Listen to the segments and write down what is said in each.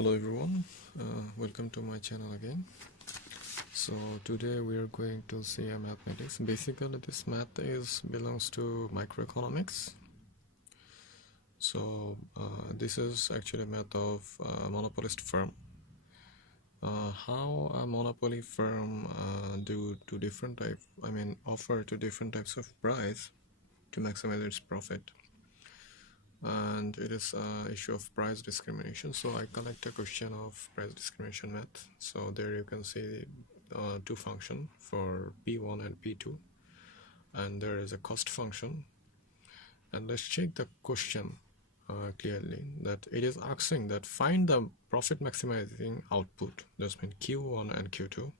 Hello everyone, welcome to my channel again. So today we are going to see a mathematics. Basically this math belongs to microeconomics. So this is actually a math of monopolist firm. How a monopoly firm offer to different types of price to maximize its profit. And it is an issue of price discrimination. So I collect a question of price discrimination math. So there you can see two functions for P1 and P2, and there is a cost function. And let's check the question clearly, that it is asking that find the profit maximizing output, that's mean Q1 and Q2,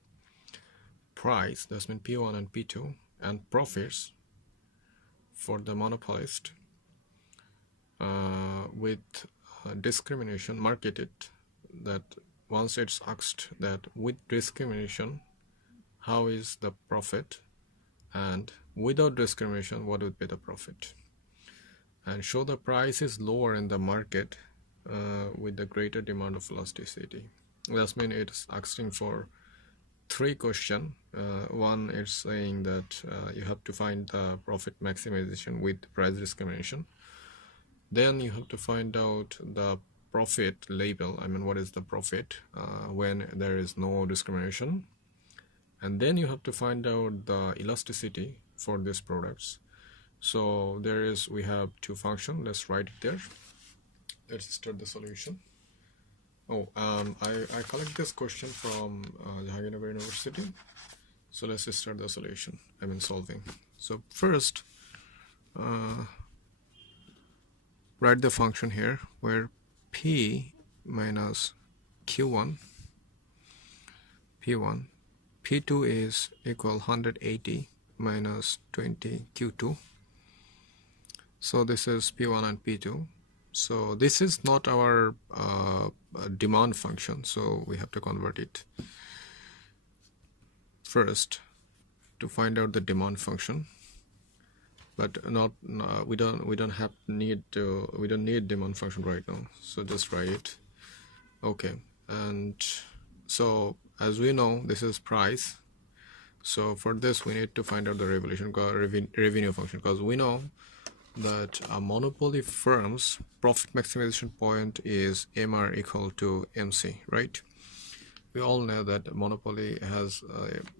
price, that's mean P1 and P2, and profits for the monopolist with discrimination marketed. That once it's asked that with discrimination how is the profit, and without discrimination what would be the profit, and show the price is lower in the market with the greater demand of elasticity. That means it's asking for three questions. One is saying that you have to find the profit maximization with price discrimination. Then you have to find out the profit label, what is the profit when there is no discrimination. And then you have to find out the elasticity for these products. So we have two functions. Let's write it there. Let's start the solution. I collect this question from Jahangir University. So let's start the solution, solving. So first, write the function here where P minus Q1, P1, P2 is equal 180 minus 20 Q2. So this is P1 and P2. So this is not our demand function, so we have to convert it first to find out the demand function. But we don't need demand function right now, so just write it. Okay, and so as we know this is price, so for this we need to find out the revenue function, because we know that a monopoly firm's profit maximization point is MR equal to MC, right? We all know that monopoly has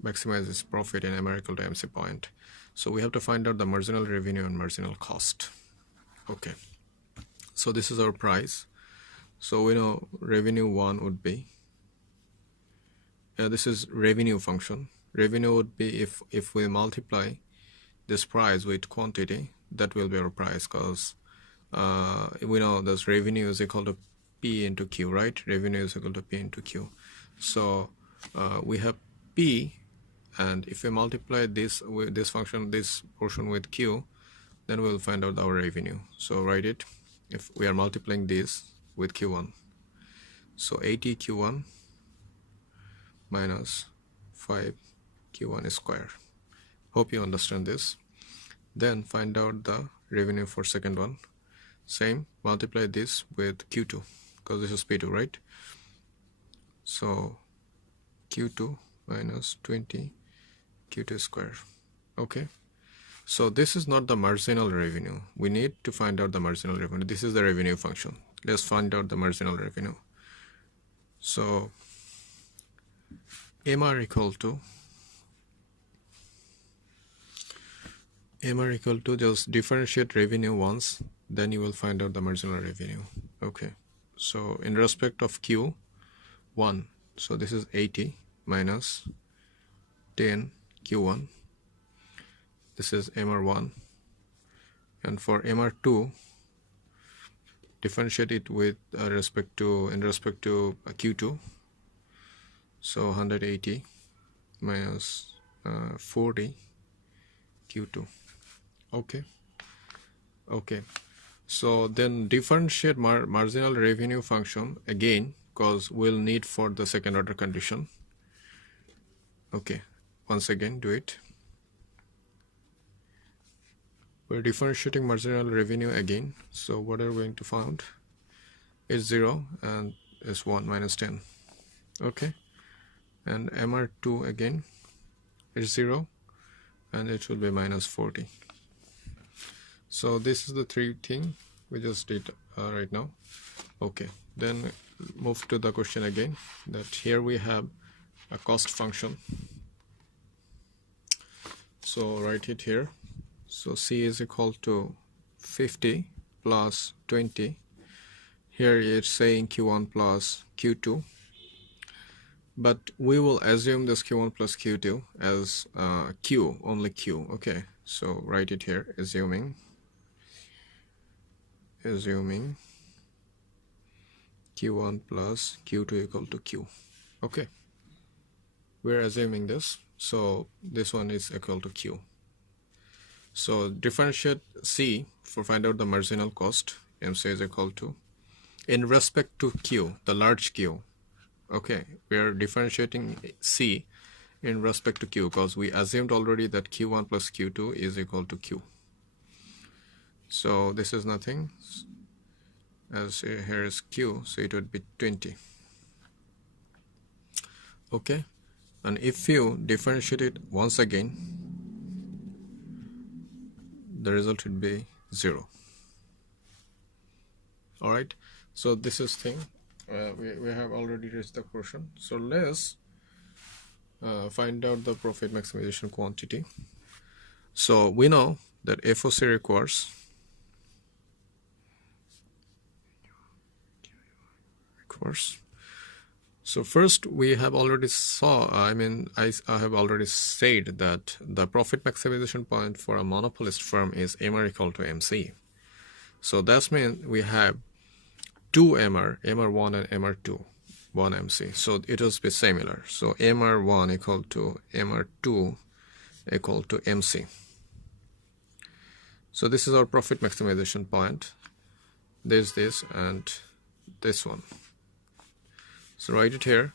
maximizes profit in MR equal to MC point. So we have to find out the marginal revenue and marginal cost. Okay, so this is our price. So we know revenue 1 would be, this is revenue function. Revenue would be if we multiply this price with quantity, that will be our price, because we know this revenue is equal to P into Q, right? Revenue is equal to P into Q. So we have P, and if we multiply this with this function, this portion with Q, then we'll find out our revenue. So write it, if we are multiplying this with Q1, so 80 Q1 minus 5 Q1 square. Hope you understand this. Then find out the revenue for second one. Same, multiply this with Q2, because this is P2, right? So Q2 minus 20 Q2 square. Okay, so this is not the marginal revenue. We need to find out the marginal revenue. This is the revenue function. Let's find out the marginal revenue. So MR equal to just differentiate revenue once, then you will find out the marginal revenue. Okay, so in respect of Q1, so this is 80 minus 10 Q1, this is MR1, and for MR2 differentiate it with in respect to Q2, so 180 minus 40 Q2. Okay, so then differentiate marginal revenue function again, because we'll need for the second order condition. Okay, once again do it. We're differentiating marginal revenue again, so what are we going to find is 0, and is 1 minus 10. Okay, and MR2 again is 0, and it will be minus 40. So this is the three thing we just did right now. Okay, then move to the question again, that here we have a cost function. So write it here. So C is equal to 50 plus 20. Here it's saying Q1 plus Q2, but we will assume this Q1 plus Q2 as Q, only Q. Okay, so write it here, assuming Q1 plus Q2 equal to Q. Okay, we're assuming this, so this one is equal to Q. So differentiate C for find out the marginal cost. MC is equal to, in respect to Q, the large Q. Okay, we are differentiating C in respect to Q because we assumed already that Q1 plus Q2 is equal to Q. So this is nothing, as here is Q, so it would be 20. Okay, and if you differentiate it once again, the result would be 0. Alright, so this is thing. We have already reached the portion. So let's find out the profit maximization quantity. So we know that FOC requires so first we have already I have already said that the profit maximization point for a monopolist firm is MR equal to MC. So that means we have 2 MR1 and MR2, 1 MC. So it will be similar. So MR1 equal to MR2 equal to MC. So this is our profit maximization point. This and this one. So write it here.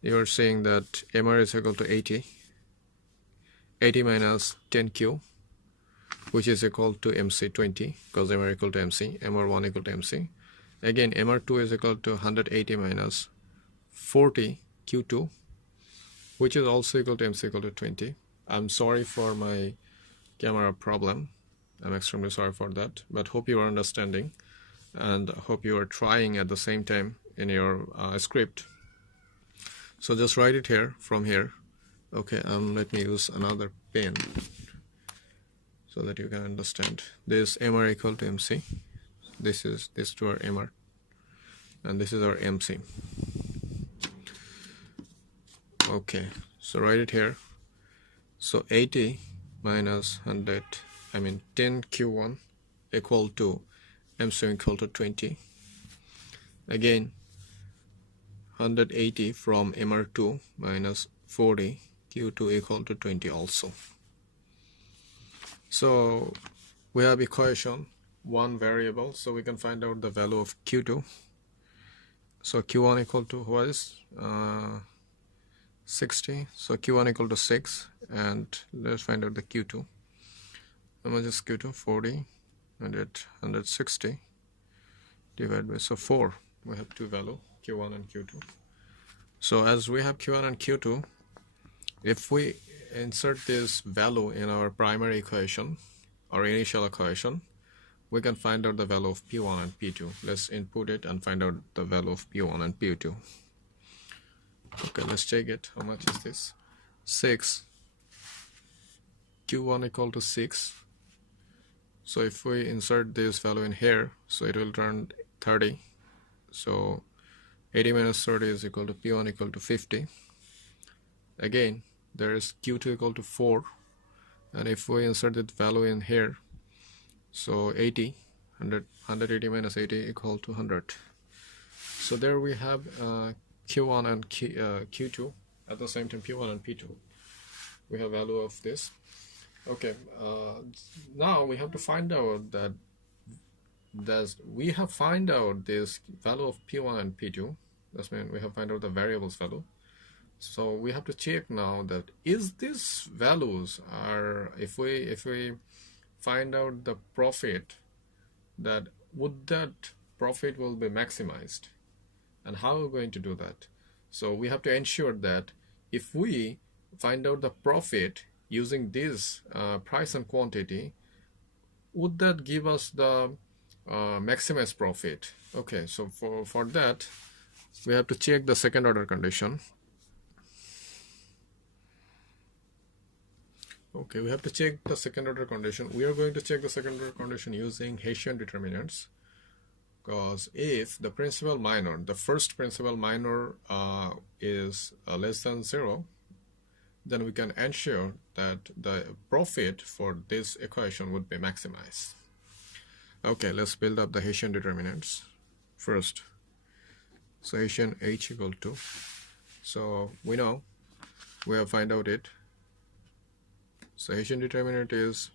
You are saying that MR is equal to 80 minus 10Q, which is equal to MC 20, because MR equal to MC, MR1 equal to MC. Again, MR2 is equal to 180 minus 40 Q2, which is also equal to MC equal to 20. I'm sorry for my camera problem. I'm extremely sorry for that, but hope you are understanding and hope you are trying at the same time in your script. So just write it here from here. Okay, let me use another pen so that you can understand. This MR equal to MC. This to our MR, and this is our MC. Okay, so write it here. So 80 minus 10 Q1 equal to MC equal to 20. Again, 180 from MR2 minus 40 Q2 equal to 20 also. So we have equation, one variable, so we can find out the value of Q2. So Q1 equal to what is 60. So Q1 equal to 6, and let's find out the Q2. How much is Q2? 40 and 160 divided by 4. We have two values, Q1 and Q2. So as we have Q1 and Q2, if we insert this value in our primary equation or initial equation, we can find out the value of P1 and P2. Let's input it and find out the value of P1 and P2. Okay, let's check it. How much is this? 6. Q1 equal to 6. So if we insert this value in here, so it will turn 30. So 80 minus 30 is equal to P1 equal to 50. Again, there is Q2 equal to 4. And if we insert that value in here, so 180 minus 80 equal to 100. So there we have Q1 and Q2 at the same time, P1 and P2. We have value of this. Okay, now we have to find out that we have find out this value of P1 and P2. That means we have find out the variables value. So we have to check now that is this values are, if we find out the profit, that would that profit will be maximized. And how are we going to do that? So we have to ensure that if we find out the profit using this price and quantity, would that give us the maximized profit? Okay, so for that, we have to check the second order condition. Okay, we have to check the second order condition. We are going to check the second order condition using Hessian determinants, because if the principal minor, the first principal minor is less than 0, then we can ensure that the profit for this equation would be maximized. Okay, let's build up the Hessian determinants first. So Hessian H equal to, so we know, we have find out it. So Hessian determinant is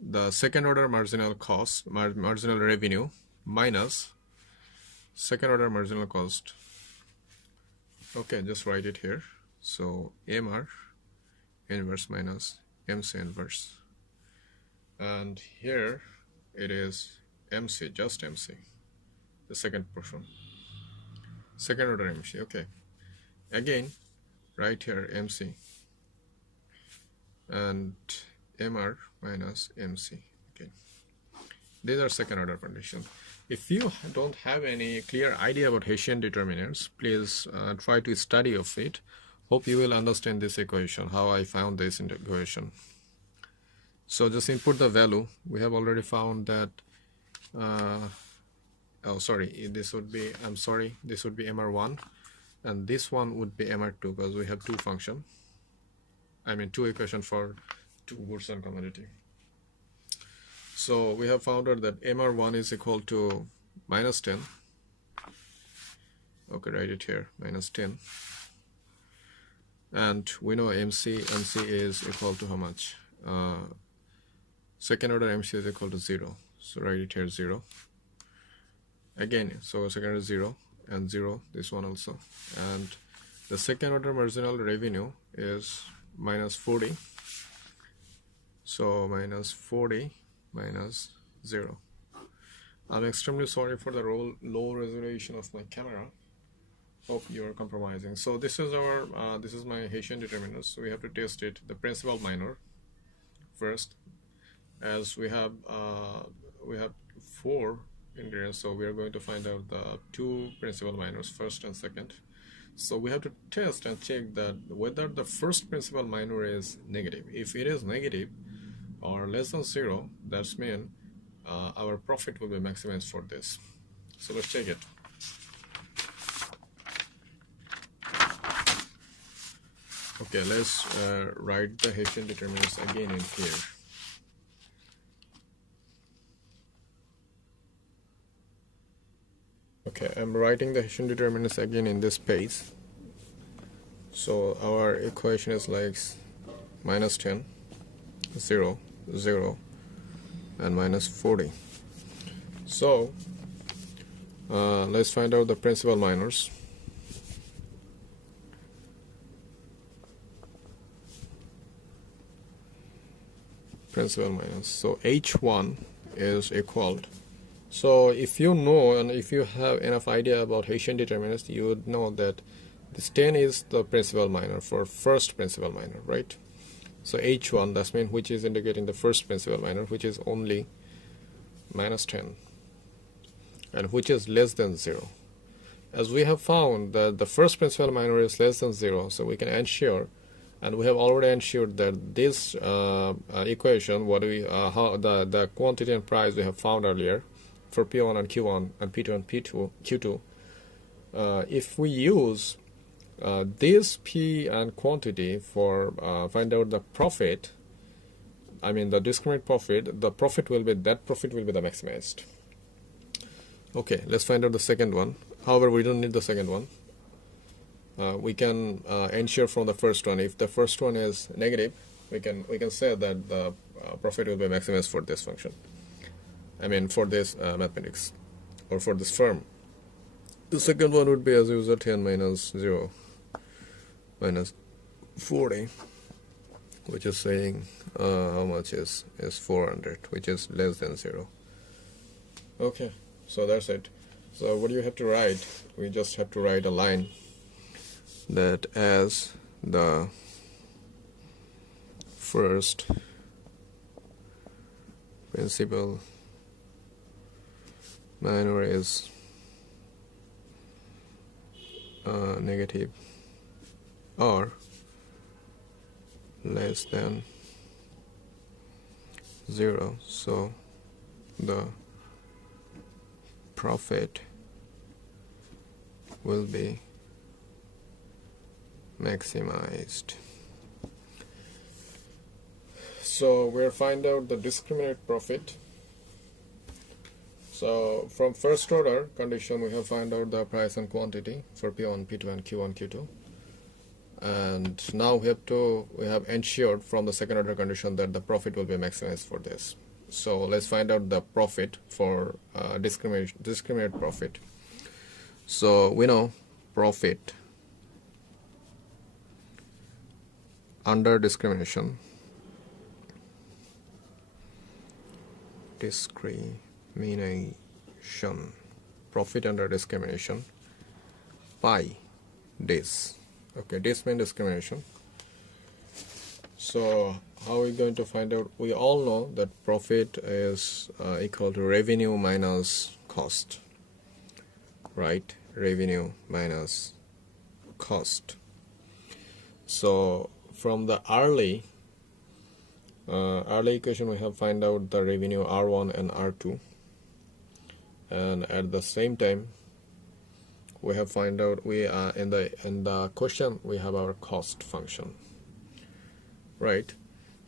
the second order marginal cost, marginal revenue minus second order marginal cost. Okay, just write it here. So MR inverse minus MC inverse, and here it is MC, just MC, the second portion, second order MC. Okay, again right here MC and MR minus MC. Okay, these are second order conditions. If you don't have any clear idea about Hessian determinants, please try to study of it. Hope you will understand this equation, how I found this equation. So just input the value. We have already found that oh sorry, this would be, I'm sorry, this would be MR1 and this one would be MR2, because we have two function, I mean two equation for two goods and commodity. So we have found out that MR1 is equal to minus 10. Okay, write it here, minus 10. And we know MC is equal to how much? Second order MC is equal to 0. So write it here 0. Again, so second order 0 and 0, this one also. And the second order marginal revenue is minus 40. So minus 40 minus 0. I'm extremely sorry for the low resolution of my camera. Hope you are compromising. So this is our this is my Hessian determinant. So we have to test it, the principal minor first, as we have 4 ingredients. So we are going to find out the two principal minors, first and second. So we have to test and check that whether the first principal minor is negative. If it is negative or less than 0, that's mean our profit will be maximized for this. So let's check it. Okay, let's write the Hessian determinants again in here. Okay, I'm writing the Hessian determinants again in this page. So our equation is like minus 10, 0, 0, and minus 40. So let's find out the principal minors. Principal minus. So H1 is equal. So if you know and if you have enough idea about Hessian determinants, you would know that this 10 is the principal minor for first principal minor, right? So H1, that's mean which is indicating the first principal minor, which is only minus 10, and which is less than 0. As we have found that the first principal minor is less than 0, so we can ensure, and we have already ensured that this equation, what we how the quantity and price we have found earlier for P1 and Q1 and P2 and Q2, if we use this P and quantity for find out the profit, I mean the discriminate profit, the profit will be, that profit will be the maximized. Okay, let's find out the second one. However, we don't need the second one. We can ensure from the first one. If the first one is negative, we can say that the profit will be maximized for this function. I mean for this mathematics or for this firm. The second one would be as usual 10 minus 0 minus 40, which is saying how much is 400, which is less than 0. Okay, so that's it. So what do you have to write? We just have to write a line that as the first principal minor is negative or less than 0, so the profit will be maximized. So we'll find out the discriminated profit. So from first order condition, we have found out the price and quantity for P1, P2, and Q1, Q2. And now we have ensured from the second order condition that the profit will be maximized for this. So let's find out the profit for discriminated profit. So we know profit under discrimination, profit under discrimination by dis. Okay, this means discrimination. So how are we going to find out? We all know that profit is equal to revenue minus cost, right? Revenue minus cost. So from the early equation, we have find out the revenue R1 and R2, and at the same time we have find out in the question we have our cost function, right?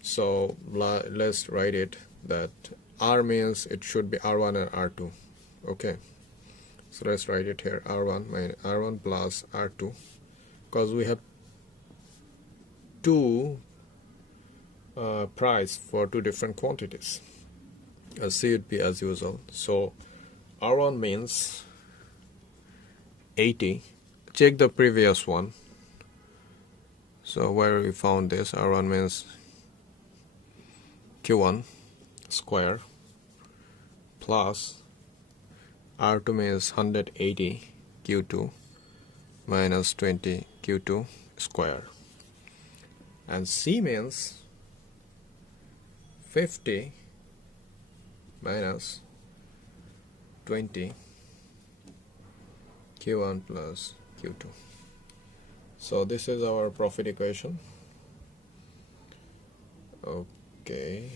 So let's write it that R means it should be R1 and R2. Okay, so let's write it here, R1 plus R2, because we have two price for two different quantities. C would be as usual. So R1 means 80. Check the previous one. So where we found this, R1 means Q1 square plus R2 means 180 Q2 minus 20 Q2 square, and C means 50 minus 20 Q1 plus Q2. So this is our profit equation. Okay,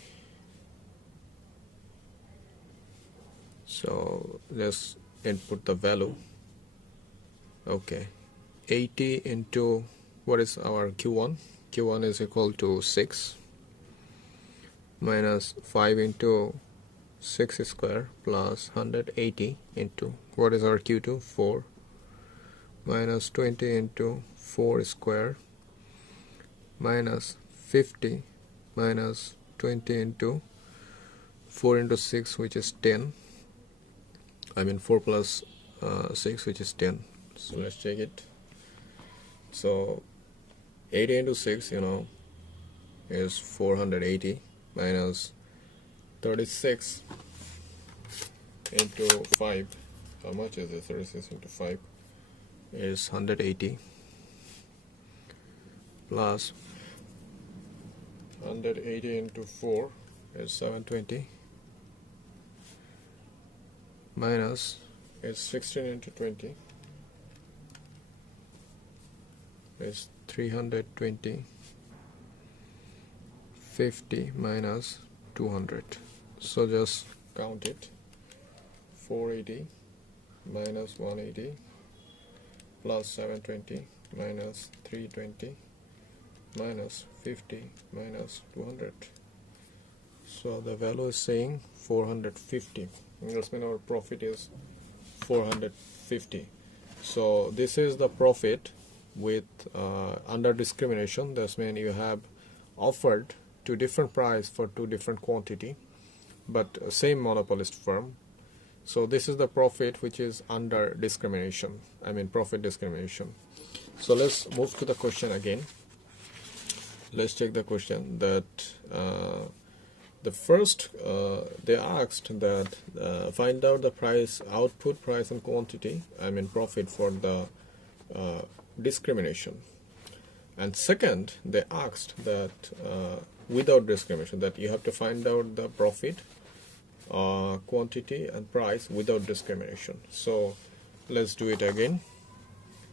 so let's input the value. Okay, 80 into what is our Q1? Q1 is equal to 6 minus 5 into 6 square plus 180 into what is our Q2? 4 minus 20 into 4 square minus 50 minus 20 into 4 into 6, which is 10. I mean 4 plus 6, which is 10. So let's check it. So 80 into 6, is 480 minus 36 into 5. How much is it? 36 into 5 is 180 plus 180 into 4 is 720 minus is 16 into 20 is 320. 50 minus 200. So just count it. 480 minus 180 plus 720 minus 320 minus 50 minus 200. So the value is saying 450. That means our profit is 450. So this is the profit with under discrimination. That means you have offered two different price for two different quantity, but same monopolist firm. So this is the profit which is under discrimination. I mean profit discrimination. So let's move to the question again. Let's check the question that the first they asked that find out the price, output price and quantity, I mean profit for the discrimination. And second, they asked that without discrimination, that you have to find out the profit, quantity and price without discrimination. So let's do it again.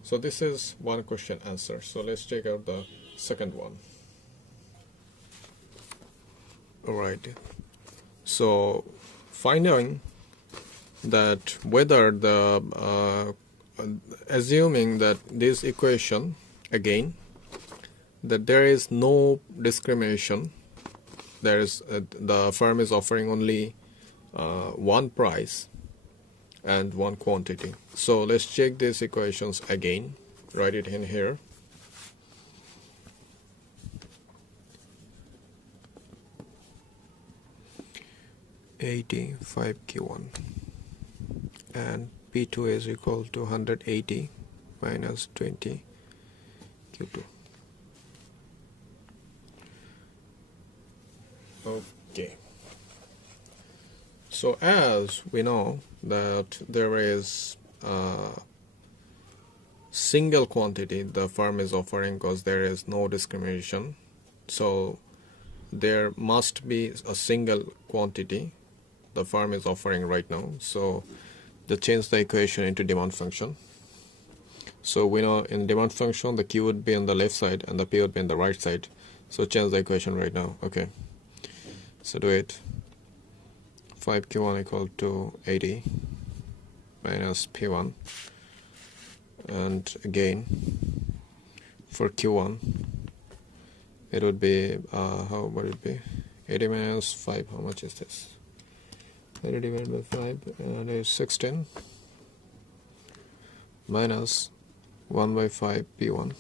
So this is one question answer. So let's check out the second one. Alright, so finding that whether the assuming that this equation again, that there is no discrimination, there is the firm is offering only one price and one quantity. So let's check these equations again, write it in here. $85Q1 and P2 is equal to 180 minus 20 Q2. Okay, so as we know that there is a single quantity the firm is offering because there is no discrimination, so there must be a single quantity the firm is offering right now. So they change the equation into demand function. So we know in demand function the Q would be on the left side and the P would be on the right side. So change the equation right now. Okay, so do it. 5Q1 equal to 80 minus P1, and again for Q1 it would be how would it be? 80 minus 5, how much is this? 80 divided by 5 and it's 16 minus 1 by 5 P1.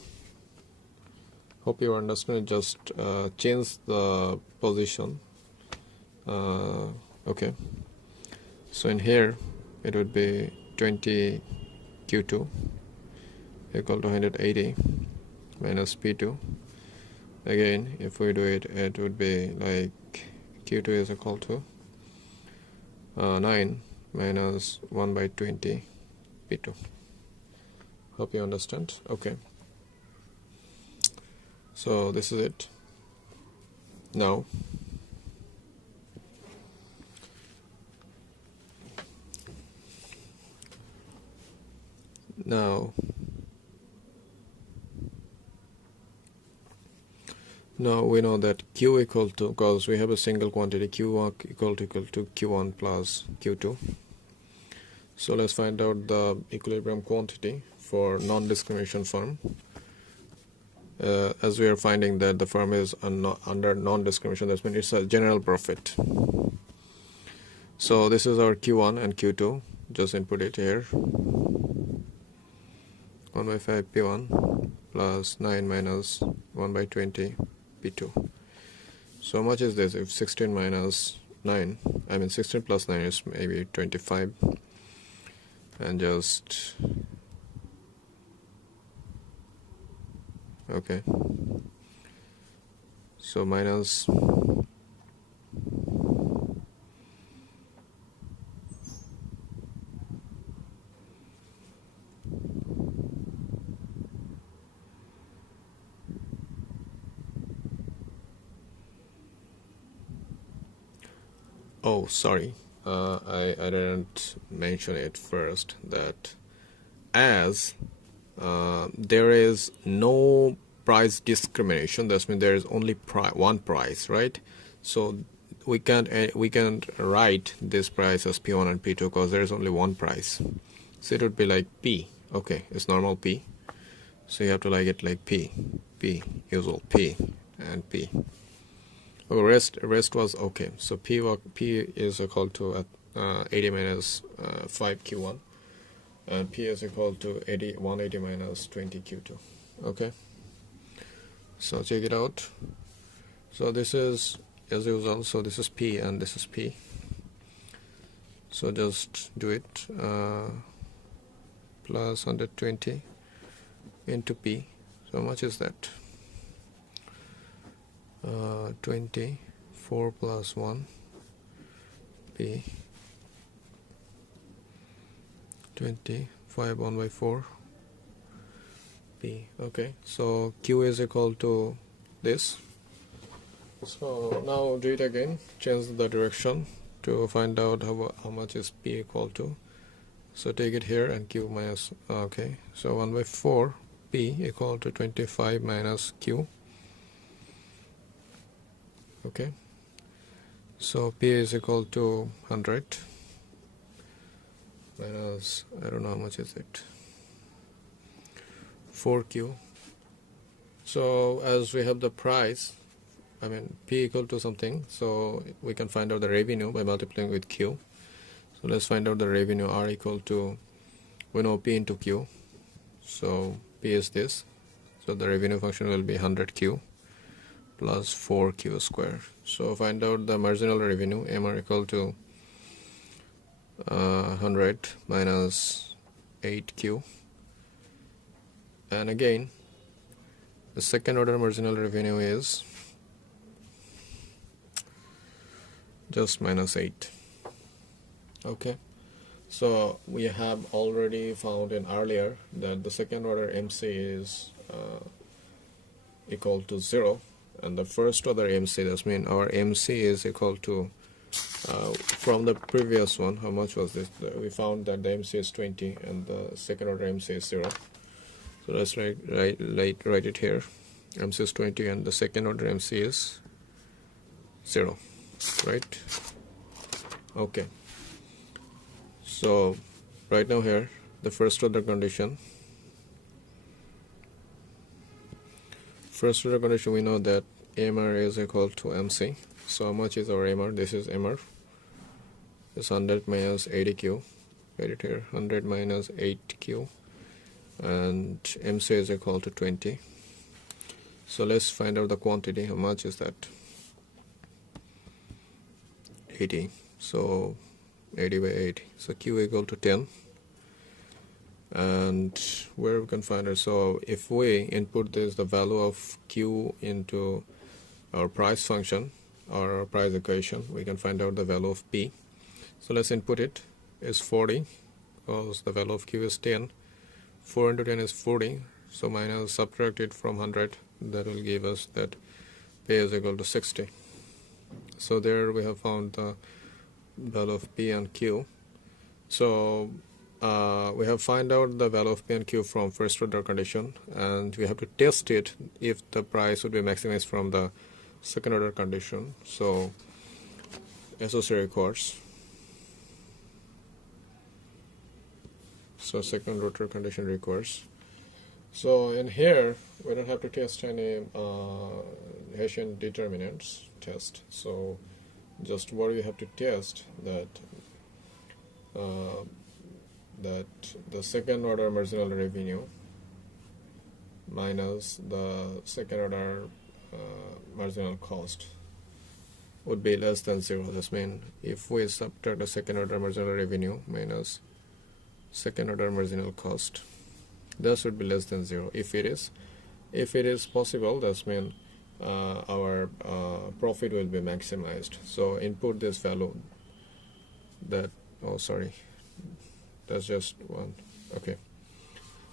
Hope you understand. Just change the position. Okay, so in here it would be 20 Q2 equal to 180 minus P2. Again, if we do it, it would be like Q2 is equal to 9 minus 1 by 20 P2. Hope you understand. Okay, so this is it. Now we know that Q equal to, because we have a single quantity, Q equal to Q1 plus Q2. So let's find out the equilibrium quantity for non-discrimination firm. As we are finding that the firm is under non-discrimination, that means it's a general profit. So this is our Q1 and Q2. Just input it here. 1 by 5 P1 plus 9 minus 1 by 20 P2. So how much is this? If 16 minus 9, I mean 16 plus 9 is maybe 25, and just okay, so minus oh sorry, I didn't mention it first, that as there is no price discrimination, that means there is only one price, right? So we can't write this price as P1 and P2 because there is only one price. So it would be like P. Okay, it's normal P. So you have to like it like P, usual P and P. Okay, rest was okay. So P is equal to 80 minus 5 Q1, and P is equal to 180 minus 20 Q2. Okay, so check it out. So this is as usual. So this is P and this is P. So just do it. Plus 120 into P. So how much is that? 20, 4 plus 1 P 25 1 by 4 P. Okay, so Q is equal to this. So now do it again, change the direction to find out how much is P equal to. So take it here and Q minus, okay, so 1 by 4 P equal to 25 minus Q. Okay, so P is equal to 100 minus, I don't know how much is it, 4Q. So as we have the price, I mean P equal to something, so we can find out the revenue by multiplying with Q. So let's find out the revenue. R equal to, we know P into Q, so P is this, so the revenue function will be 100Q plus 4Q square. So find out the marginal revenue. MR equal to 100 minus 8Q, and again the second order marginal revenue is just minus 8. Okay, so we have already found in earlier that the second order MC is equal to 0, and the first order MC, that means our MC is equal to, from the previous one, how much was this? We found that the MC is 20 and the second order MC is 0. So let's write it here. MC is 20 and the second order MC is 0, right? Okay, so right now here the first order condition. First order condition, we know that MR is equal to MC. So how much is our MR? This is MR. It's 100 minus 80Q. Write it here. 100 minus 8Q. And MC is equal to 20. So let's find out the quantity. How much is that? 80. So 80 by 80. So Q equal to 10. And where we can find it, so if we input this, the value of Q into our price function or our price equation, we can find out the value of P. So let's input it. Is 40 because the value of Q is 10. 4 into 10 is 40, so minus, subtract it from 100, that will give us that P is equal to 60. So there we have found the value of P and Q. So we have find out the value of P and Q from first order condition, and we have to test it if the price would be maximized from the second order condition. So SOC requires, so second order condition requires. So in here we don't have to test any Hessian determinants test. So just what we have to test that that the second order marginal revenue minus the second order marginal cost would be less than 0. This means if we subtract the second order marginal revenue minus second order marginal cost, that would be less than 0. If it is possible, that means our profit will be maximized. So input this value, that, oh sorry, that's just one. Okay,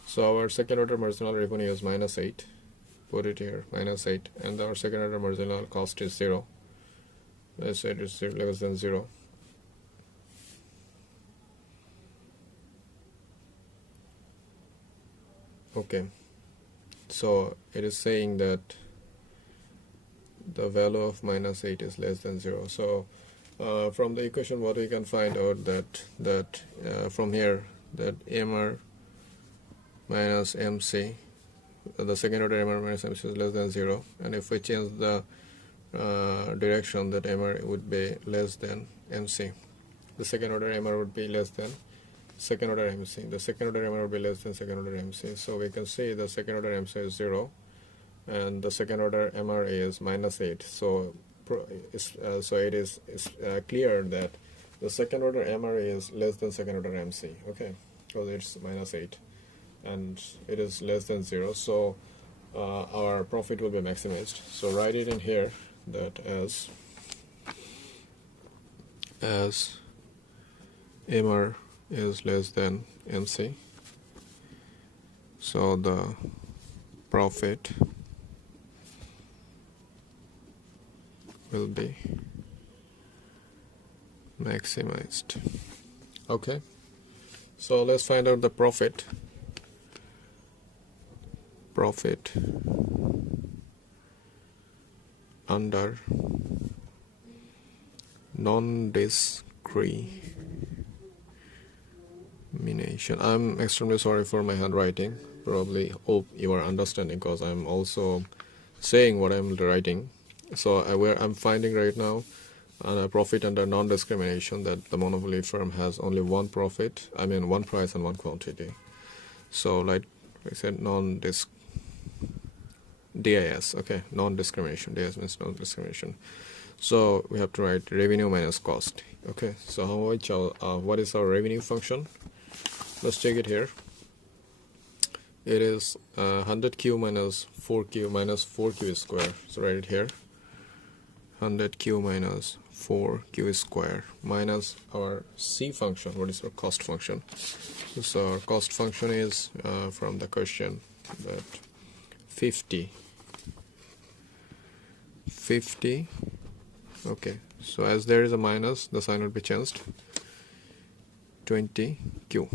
so our second order marginal revenue is minus 8. Put it here, minus 8, and our second order marginal cost is 0. Let's say it is less than 0. Okay, so it is saying that the value of minus 8 is less than 0. So from the equation, what we can find out that from here, that MR minus MC, the second order MR minus MC is less than 0, and if we change the direction, that MR would be less than MC, the second order MR would be less than second order MC, the second order MR would be less than second order MC. So we can see the second order MC is 0 and the second order MR is minus 8. So it is clear that the second order MR is less than second order MC, okay, because it's minus 8 and it is less than 0. So our profit will be maximized. So write it in here that as as MR is less than MC. So the profit will be maximized. Okay, so let's find out the profit under non-discrimination. I'm extremely sorry for my handwriting. Probably hope you are understanding, because I'm also saying what I'm writing. So I'm finding right now a profit under non-discrimination, that the monopoly firm has only one profit, one price and one quantity. So like I said, DIS, okay, non-discrimination. DIS means non-discrimination. So we have to write revenue minus cost. Okay, so what is our revenue function? Let's check it here. It is 100Q minus 4Q minus 4Q square. So write it here. 100Q minus 4Q square minus our C function. What is our cost function? So our cost function is from the question that 50. Okay, so as there is a minus, the sign will be changed. 20Q.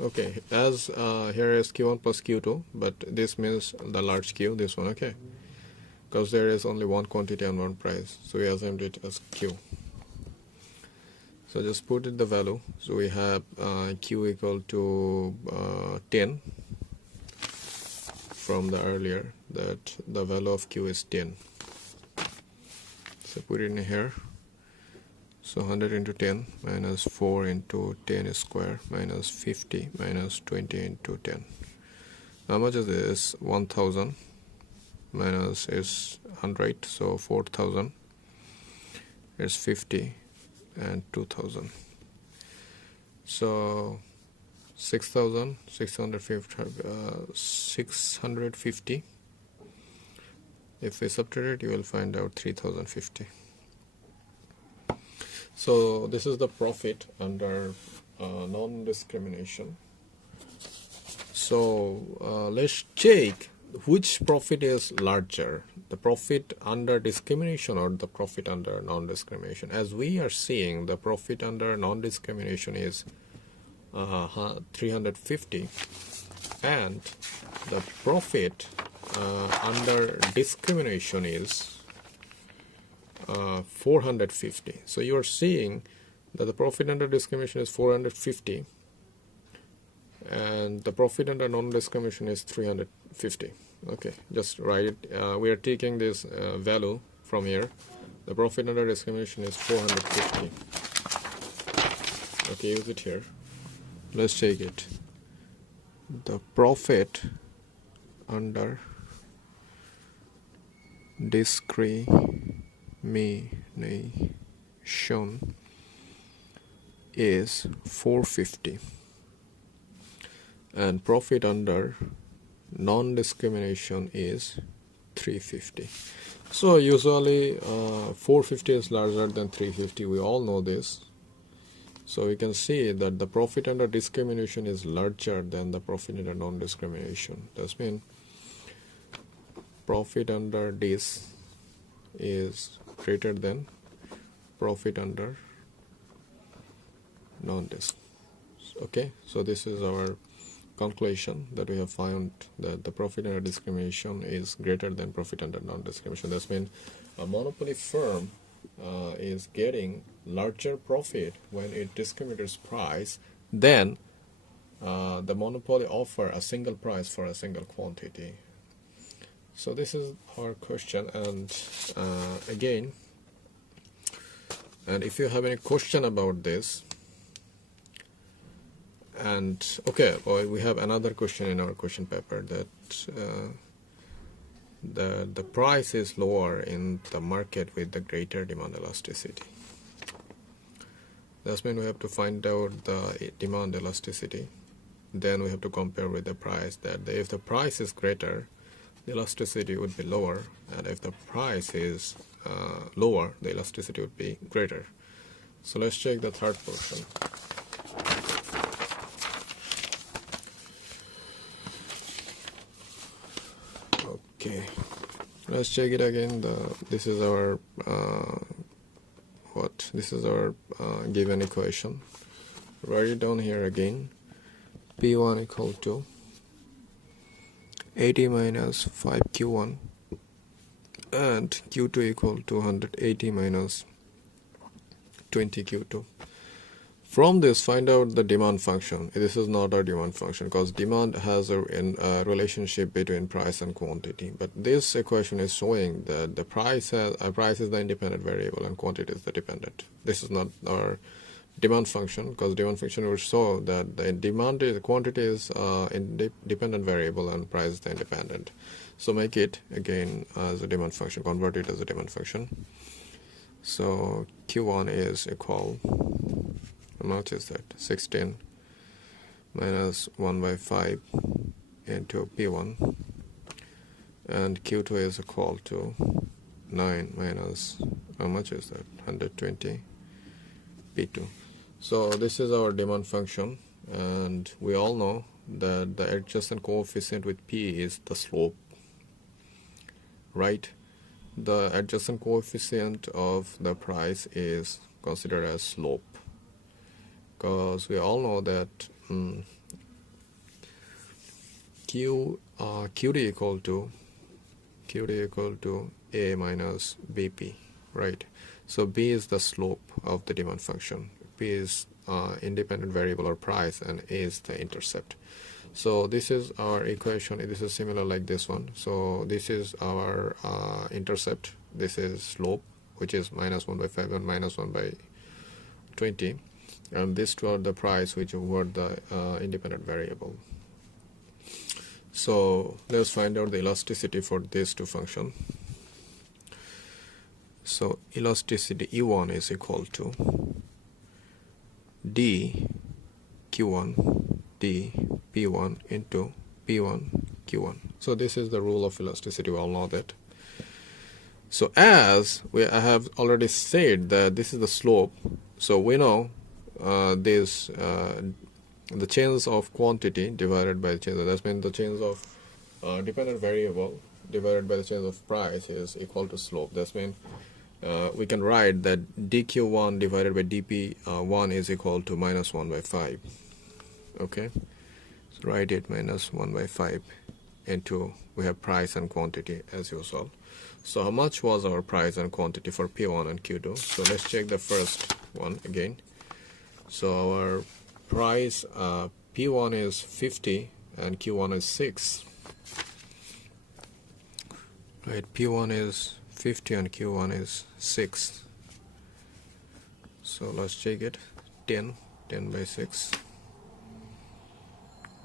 Okay, as here is Q1 plus Q2, but this means the large Q, this one, okay, because there is only one quantity and one price, so we assumed it as Q. So just put it the value. So we have Q equal to 10 from the earlier, that the value of Q is 10. So put it in here. So 100 into 10 minus 4 into 10 square minus 50 minus 20 into 10. How much is this? 1000 minus is 100, so 4000 is 50 and 2000. So 650. If we subtract it, you will find out 3050. So this is the profit under non-discrimination. So let's check which profit is larger, the profit under discrimination or the profit under non-discrimination. As we are seeing, the profit under non-discrimination is 350, and the profit under discrimination is 450. So you are seeing that the profit under discrimination is 450 and the profit under non-discrimination is 350. Okay, just write it. We are taking this value from here. The profit under discrimination is 450. Okay, use it here. Let's check it. The profit under discrimination is 450 and profit under non-discrimination is 350. So usually 450 is larger than 350. We all know this. So we can see that the profit under discrimination is larger than the profit under non-discrimination. That means profit under this is greater than profit under non-dis. Okay, so this is our conclusion, that we have found that the profit under discrimination is greater than profit under non-discrimination. That means a monopoly firm is getting larger profit when it discriminates price than the monopoly offer a single price for a single quantity. So this is our question, and again, and if you have any question about this, and okay, well, we have another question in our question paper, that the price is lower in the market with the greater demand elasticity. That means we have to find out the demand elasticity. Then we have to compare with the price, that if the price is greater, the elasticity would be lower, and if the price is lower, the elasticity would be greater. So let's check the third portion. Okay, let's check it again. This is our given equation. Write it down here again. P1 equal to 80 minus 5Q1 and Q2 equal to 180 minus 20Q2. From this, find out the demand function. This is not our demand function because demand has a relationship between price and quantity. But this equation is showing that the price is the independent variable and quantity is the dependent. This is not our demand function because demand function will show that the quantity is independent variable and price is the independent. So make it again as a demand function, convert it as a demand function. So Q1 is equal, how much is that? 16 minus 1 by 5 into P1, and Q2 is equal to 9 minus, how much is that? 120 P2. So this is our demand function, and we all know that the adjacent coefficient with P is the slope, right? The adjacent coefficient of the price is considered as slope, because we all know that QD equal to A minus BP, right? So B is the slope of the demand function. P is independent variable or price, and A is the intercept. So this is our equation. This is similar like this one. So this is our intercept. This is slope, which is minus 1 by 5 and minus 1 by 20. And these two are the price, which were the independent variable. So let's find out the elasticity for these two functions. So elasticity E1 is equal to d Q1 d P1 into P1 Q1. So this is the rule of elasticity. We all know that. So as I have already said that this is the slope, so we know the change of quantity divided by the change of, that means the change of dependent variable divided by the change of price is equal to slope. That means we can write that dQ1 divided by dP1 is equal to minus 1 by 5. Okay, so write it minus 1 by 5 into, we have price and quantity as usual. So how much was our price and quantity for P1 and Q2? So let's check the first one again. So our price, P1 is 50 and Q1 is 6. Right, P1 is 50 and Q1 is 6. So let's check it. 10 by 6.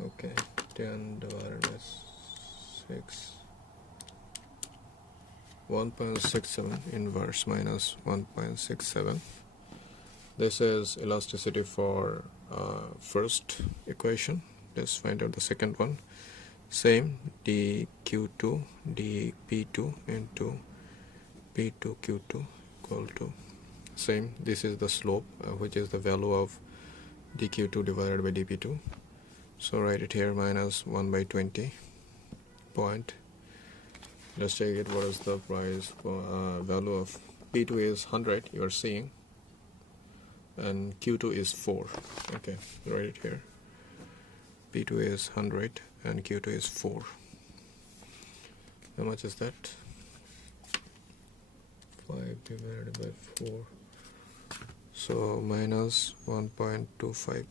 Okay, 10 divided by 6. 1.67 inverse minus 1.67. This is elasticity for first equation. Let's find out the second one. Same, dQ2 dP2 into P2Q2 equal to same. This is the slope, which is the value of dQ2 divided by dP2. So write it here, minus 1 by 20 point. Let's check it. What is the price value of P2 is 100, you are seeing, and Q2 is 4. Okay, write it here. P2 is 100 and Q2 is 4. How much is that? 5 divided by 4. So minus 1.25.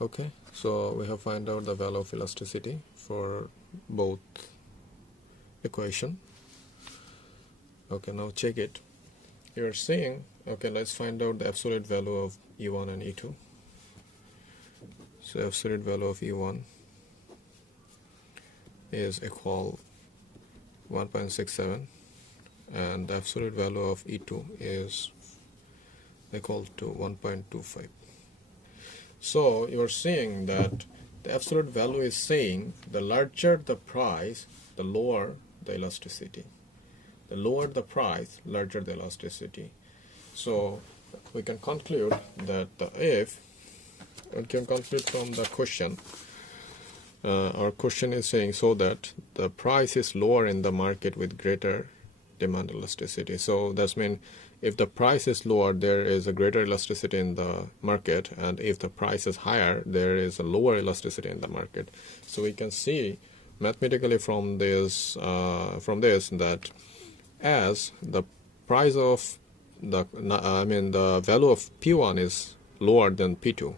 Okay, so we have found out the value of elasticity for both equation. Okay, now check it. You are seeing, okay, let's find out the absolute value of E1 and E2. So absolute value of E1 is equal 1.67 and the absolute value of E2 is equal to 1.25. So you are seeing that the absolute value is saying the larger the price, the lower the elasticity. The lower the price, larger the elasticity. So we can conclude that we can conclude from the question. Our question is saying so that the price is lower in the market with greater demand elasticity. So that's mean if the price is lower, there is a greater elasticity in the market, and if the price is higher, there is a lower elasticity in the market. So we can see mathematically from this that as the price of the value of P1 is lower than P2,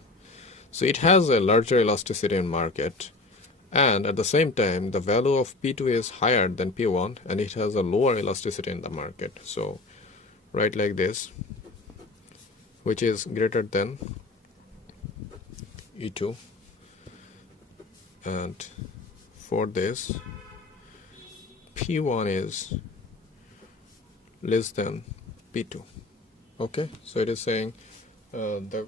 so it has a larger elasticity in market, and at the same time the value of P2 is higher than P1 and it has a lower elasticity in the market. So write like this, which is greater than E2, and for this P1 is less than P2. Okay, so it is saying the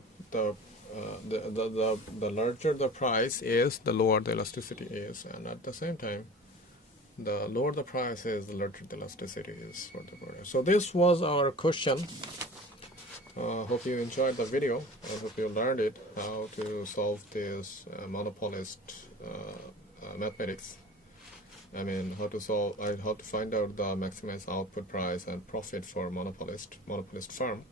larger the price is, the lower the elasticity is, and at the same time the lower the price is, the larger the elasticity is for the product. So this was our question. Hope you enjoyed the video. I hope you learned it, how to solve this monopolist mathematics. How to find out the maximized output price and profit for monopolist firm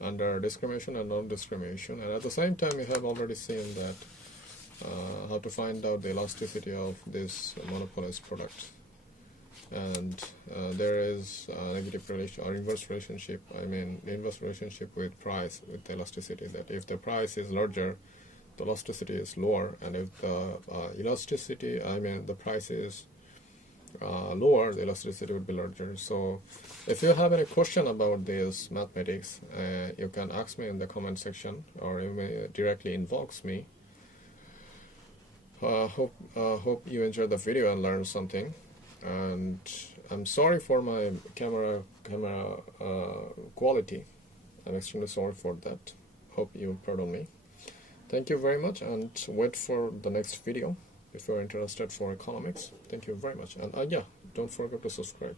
under discrimination and non-discrimination. And at the same time, we have already seen that how to find out the elasticity of this monopolist product. And there is a negative relation or inverse relationship. Inverse relationship with price, with the elasticity. That if the price is larger, the elasticity is lower, and if the the price is lower, the elasticity would be larger. So if you have any question about this mathematics, you can ask me in the comment section, or you may directly inbox me. Hope you enjoyed the video and learned something. And I'm sorry for my camera quality. I'm extremely sorry for that. Hope you pardon me. Thank you very much, and wait for the next video if you're interested for economics. Thank you very much, and don't forget to subscribe.